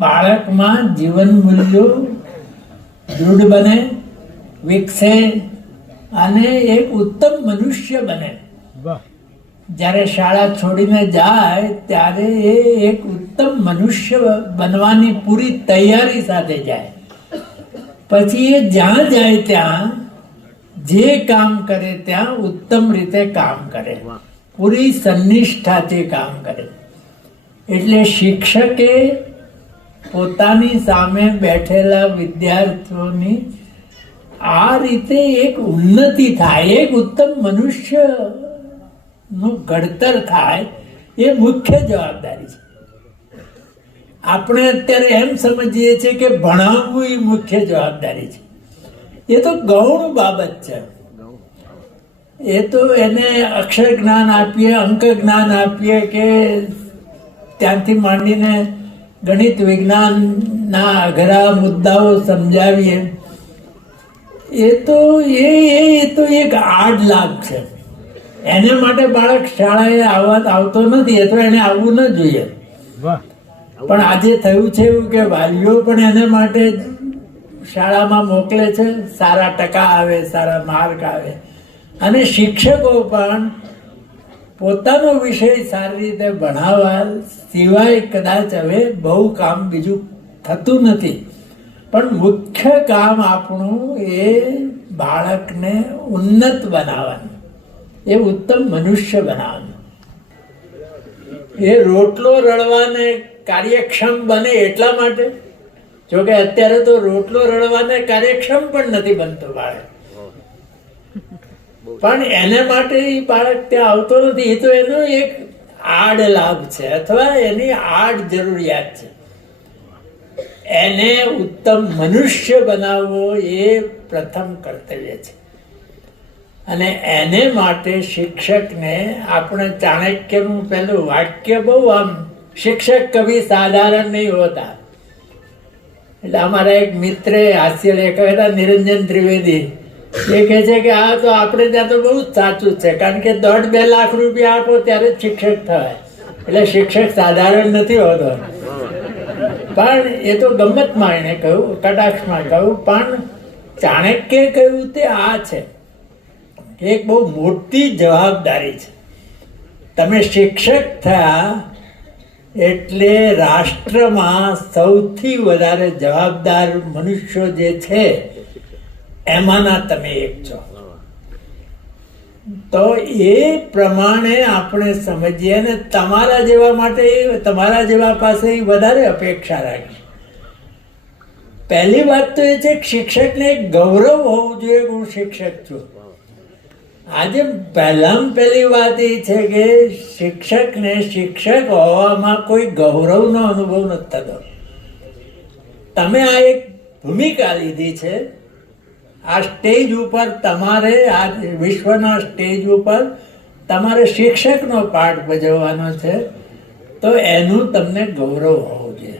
બાળકમાં જીવન મૂલ્યો દૃઢ બને વિકસે અને એક ઉત્તમ મનુષ્ય બને. જ્યારે શાળા છોડીને જાય ત્યારે એ એક ઉત્તમ મનુષ્ય બનવાની પૂરી તૈયારી સાથે જાય. પછી એ જ્યાં જાય ત્યાં જે કામ કરે ત્યાં ઉત્તમ રીતે કામ કરે. પૂરી સન્નિષ્ઠાથી કામ કરે. એટલે શિક્ષકે પોતાની સામે બેઠેલા વિદ્યાર્થીઓની આ રીતે એક ઉન્નતિ થાય, એક ઉત્તમ મનુષ્યનું ઘડતર થાય, એ મુખ્ય જવાબદારી છે. આપણે અત્યારે એમ સમજીએ છીએ કે ભણાવવું એ મુખ્ય જવાબદારી છે. એ તો ગૌણ બાબત છે. એ તો એને અક્ષર જ્ઞાન આપીએ, અંક જ્ઞાન આપીએ કે ત્યાંથી માંડીને ગણિત વિજ્ઞાનના અઘરા મુદ્દાઓ સમજાવીએ. એ તો એ એ- તો એક આડ લાભ છે. એને માટે બાળક શાળાએ આવવા આવતો નથી એ તો એને આવવું ન જોઈએ. પણ આજે થયું છે એવું કે વાલીઓ પણ એને માટે શાળામાં મોકલે છે સારા ટકા આવે સારા માર્ક આવે. અને શિક્ષકો પણ પોતાનો વિષય સારી રીતે ભણાવવા સિવાય કદાચ હવે બહુ કામ બીજું થતું નથી. પણ મુખ્ય કામ આપણું એ બાળકને ઉન્નત બનાવવાનું. એ ઉત્તમ મનુષ્ય બનાવવાનું. એ રોટલો રળવાને કાર્યક્ષમ બને એટલા માટે. જોકે અત્યારે તો રોટલો રળવાને કાર્યક્ષમ પણ નથી બનતો બાળક. પણ એને માટે ઈ બાળક ત્યાં આવતો નથી. એ તો એનો એક આડ લાભ છે અથવા એની આડ જરૂરિયાત છે. એને ઉત્તમ મનુષ્ય બનાવવો એ પ્રથમ કર્તવ્ય છે. અને એને માટે શિક્ષકને આપણે ચાણક્યનું પેલું વાક્ય બહુ આમ શિક્ષક કભી સાધારણ નહીં હોતા. એટલે અમારા એક મિત્રે હાસ્ય લેખક હતા, નિરંજન ત્રિવેદી. એ કહે છે કે આ તો આપણે ત્યાં તો બહુ જ સાચું છે. કારણ કે દોઢ બે લાખ રૂપિયા આપો ત્યારે જ શિક્ષક થાય. એટલે શિક્ષક સાધારણ નથી હોતો. પણ એ તો ગમતમાં એને કહ્યું, કટાક્ષમાં કહ્યું, પણ ચાણક્ય કહ્યું તે આ છે. એક બહુ મોટી જવાબદારી છે. તમે શિક્ષક થયા એટલે રાષ્ટ્રમાં સૌથી વધારે જવાબદાર મનુષ્યો જે છે એમાંના તમે એક છો. તો એ પ્રમાણે આપણે સમજીએ ને તમારા જેવા માટે તમારા જેવા પાસે વધારે અપેક્ષા રાખી પહેલી વાત તો એ છે શિક્ષકને ગૌરવ હોવું જોઈએ હું શિક્ષક છું. આજે પહેલામાં પહેલી વાત એ છે કે શિક્ષકને શિક્ષક હોવામાં કોઈ ગૌરવનો અનુભવ નથી થતો. તમે આ એક ભૂમિકા લીધી છે આ સ્ટેજ ઉપર તમારે આ વિશ્વના સ્ટેજ ઉપર તમારે શિક્ષકનો પાઠ ભજવવાનો છે. તો એનું તમને ગૌરવ હોવું જોઈએ.